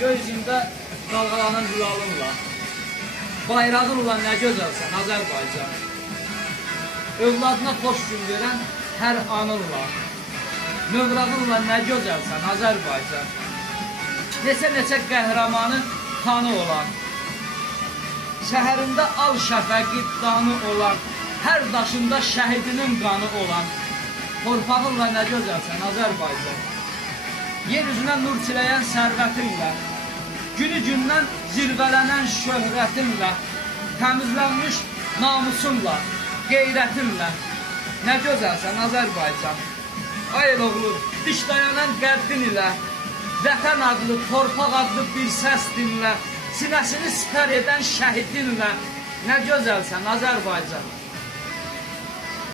Göğsündə dalğalanan hilalınla, bayrağınla nə gözəlsən Azərbaycan. Övladına xoş gün verən hər anınla, mövrağınla nə gözəlsən Azərbaycan. Neçə qəhrəmanın xanı olan, şəhərində al şəfəqi danı olan, hər daşında şəhidinin qanı olan, torpağınla nə gözəlsən Azərbaycan. Yer üzünə nur çiləyən sərvətinlə, günü gündən zirvələnən şöhrətinlə, təmizlənmiş namusunla, qeyrətinlə, nə gözəlsən Azərbaycan. Ay el oğlu, diş dayanan qəddin ilə, vətən adlı, torpaq adlı bir səs dinlə, sinəsini sipər edən şəhidinlə, nə gözəlsən Azərbaycan.